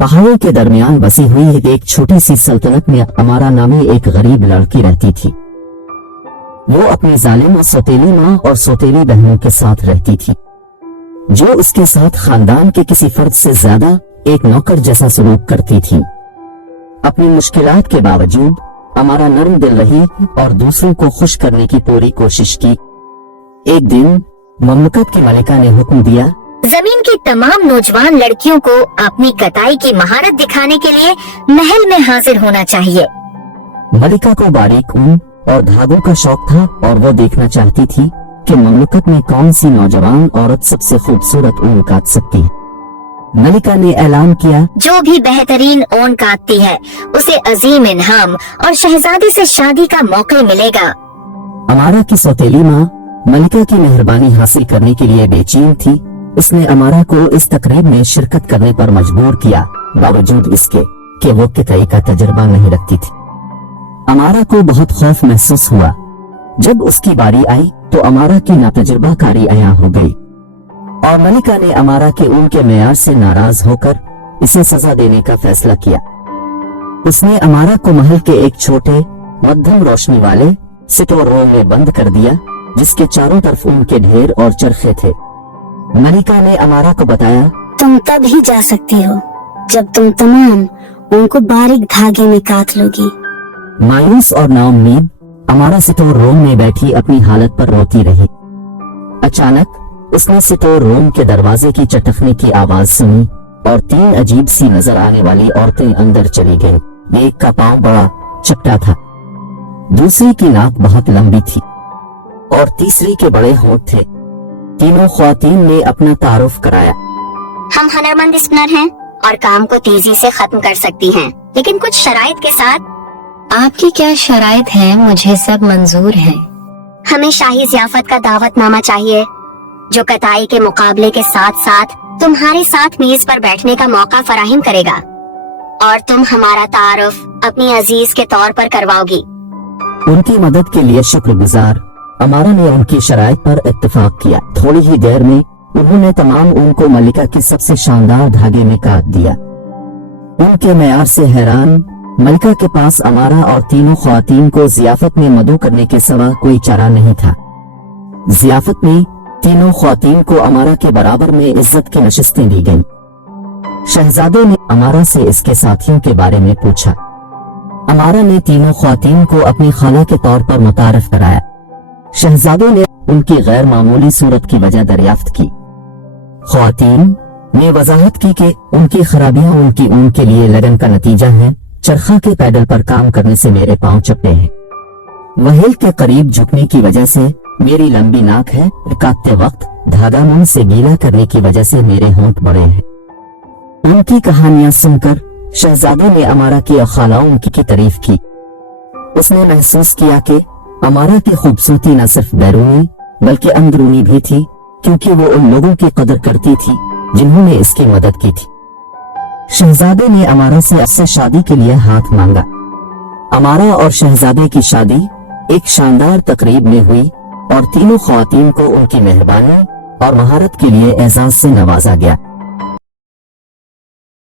पहाड़ों के दरमियान बसी हुई एक छोटी सी सल्तनत में अमारा नामी एक गरीब लड़की रहती थी। वो अपनी जालिम और सौतेली माँ और सौतेली बहनों के साथ रहती थी, जो उसके साथ खानदान के किसी फर्द से ज्यादा एक नौकर जैसा सलूक करती थी। अपनी मुश्किलात के बावजूद अमारा नर्म दिल रही और दूसरों को खुश करने की पूरी कोशिश की। एक दिन ममलकत की मलिका ने हुक्म दिया, जमीन की तमाम नौजवान लड़कियों को अपनी कताई की महारत दिखाने के लिए महल में हाजिर होना चाहिए। मलिका को बारीक ऊन और धागों का शौक था और वो देखना चाहती थी कि ममलकत में कौन सी नौजवान औरत सबसे खूबसूरत ऊन काट सकती है। मलिका ने ऐलान किया, जो भी बेहतरीन ऊन काटती है उसे अजीम इनाम और शहजादी से शादी का मौका मिलेगा। अमारा की सौतेली माँ मलिका की मेहरबानी हासिल करने के लिए बेचैन थी। उसने अमारा को इस तकरीब में शिरकत करने पर मजबूर किया, बावजूद इसके कि वो कताई का तजुर्बा नहीं रखती थी। अमारा को बहुत खौफ महसूस हुआ। जब उसकी बारी आई तो अमारा की नातजुर्बाकारी अयां हो गई और मलिका ने अमारा के ऊन के मेयार से नाराज होकर इसे सजा देने का फैसला किया। उसने अमारा को महल के एक छोटे मध्यम रोशनी वाले स्टोर रूम में बंद कर दिया, जिसके चारों तरफ ऊन के ढेर और चरखे थे। मलिका ने अमारा को बताया, तुम तब ही जा सकती हो जब तुम तमाम ऊन को बारीक धागे में काट लोगी। मायूस और नाउम्मीद अमारा स्टोर रूम में बैठी अपनी हालत पर रोती रही। अचानक उसने स्टोर रूम के दरवाजे की चटकने की आवाज सुनी और 3 अजीब सी नजर आने वाली औरतें अंदर चली गईं। एक का पांव बड़ा चपटा था, दूसरी की नाक बहुत लंबी थी और तीसरी के बड़े होंठ थे। तीनों ख्वातीन ने अपना तारुफ कराया। हम हुनरमंद स्पिनर हैं और काम को तेजी से खत्म कर सकती हैं, लेकिन कुछ शराइत के साथ। आपकी क्या शराइत है? मुझे सब मंजूर है। हमें शाही ज़ियाफत का दावतनामा चाहिए, जो कताई के मुकाबले के साथ साथ तुम्हारे साथ मेज पर बैठने का मौका फराहिम करेगा और तुम हमारा तारुफ अपनी अजीज के तौर पर करवाओगी। उनकी मदद के लिए शुक्रगुजार अमारा ने उनकी शराइत पर इत्तेफाक किया। थोड़ी ही देर में उन्होंने तमाम ऊन को मलिका के सबसे शानदार धागे में काट दिया। उनके मेयार से हैरान मलिका के पास अमारा और तीनों ख्वातीन को जियाफत में मदऊ करने के सिवा कोई चारा नहीं था। जियाफत में तीनों ख्वातीन को अमारा के बराबर में इज्जत की नशिस्तें दी गईं। शहजादे ने अमारा से इसके साथियों के बारे में पूछा। अमारा ने तीनों ख्वातीन को अपनी खाला के तौर पर मुतारिफ कराया। शहजादों ने उनकी गैर मामूली सूरत की वजह दरियाफ्त की। ख्वातीन ने वजाहत की कि उनकी खराबियां उनकी ऊन के लिए लगन का नतीजा है। चरखा के पैडल पर काम करने से मेरे पांव चपटे हैं। वहेल के करीब झुकने की वजह से मेरी लंबी नाक है। काटते वक्त धागा मुंह से गीला करने की वजह से मेरे होंठ बड़े हैं। उनकी कहानियां सुनकर शहजादे ने अमारा की खालाओं की तारीफ की। उसने महसूस किया कि अमारा की खूबसूरती न सिर्फ बैरूनी बल्कि अंदरूनी भी थी, क्योंकि वो उन लोगों की कदर करती थी जिन्होंने इसकी मदद की थी। शहजादे ने अमारा से उससे शादी के लिए हाथ मांगा। अमारा और शहजादे की शादी एक शानदार तकरीब में हुई और तीनों ख्वातीन को उनकी मेहरबानी और महारत के लिए एजाज से नवाजा गया।